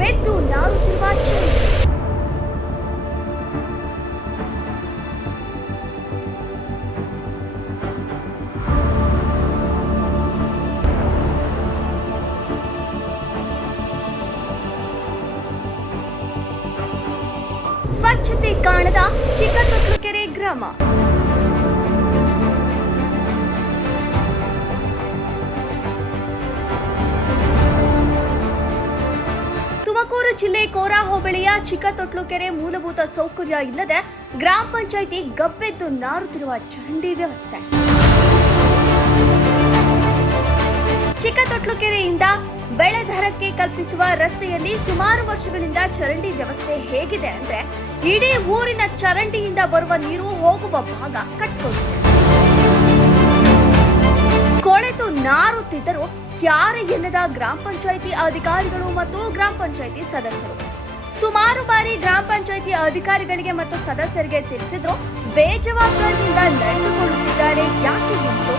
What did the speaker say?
ಬೆದ್ದು ನಾರುತ್ತಿರುವ ಚರಂಡಿ. ಸ್ವಚ್ಛತೆ ಕಾಣದ ಚಿಕ್ಕತೊಟ್ಲುಕೆರೆ ಗ್ರಾಮ. ತುಮಕೂರು ಜಿಲ್ಲೆ ಕೋರಾ ಹೋಬಳಿಯ ಚಿಕ್ಕತೊಟ್ಲುಕೆರೆ ಮೂಲಭೂತ ಸೌಕರ್ಯ ಇಲ್ಲದೆ ಗ್ರಾಮ ಪಂಚಾಯಿತಿ ಗಬ್ಬೆದ್ದು ನಾರುತ್ತಿರುವ ಚರಂಡಿ ವ್ಯವಸ್ಥೆ. ಚಿಕ್ಕತೊಟ್ಲುಕೆರೆಯಿಂದ ಬೆಳೆಧರಕ್ಕೆ ಕಲ್ಪಿಸುವ ರಸ್ತೆಯಲ್ಲಿ ಸುಮಾರು ವರ್ಷಗಳಿಂದ ಚರಂಡಿ ವ್ಯವಸ್ಥೆ ಹೇಗಿದೆ ಅಂದ್ರೆ ಇಡೀ ಊರಿನ ಚರಂಡಿಯಿಂದ ಬರುವ ನೀರು ಹೋಗುವ ಭಾಗ ಕಟ್ಕೊಂಡಿದೆ. ಕೊಳೆತು ನಾರುತ್ತಿದ್ದರೂ ಯಾರೇ ಎನ್ನದ ಗ್ರಾಮ ಪಂಚಾಯಿತಿ ಅಧಿಕಾರಿಗಳು ಮತ್ತು ಗ್ರಾಮ ಪಂಚಾಯಿತಿ ಸದಸ್ಯರು. ಸುಮಾರು ಬಾರಿ ಗ್ರಾಮ ಪಂಚಾಯಿತಿ ಅಧಿಕಾರಿಗಳಿಗೆ ಮತ್ತು ಸದಸ್ಯರಿಗೆ ತಿಳಿಸಿದ್ರು ಬೇಜವಾಬ್ದಾರಿಯಿಂದ ನಡೆದುಕೊಳ್ಳುತ್ತಿದ್ದಾರೆ ಯಾಕೆ ಎಂದು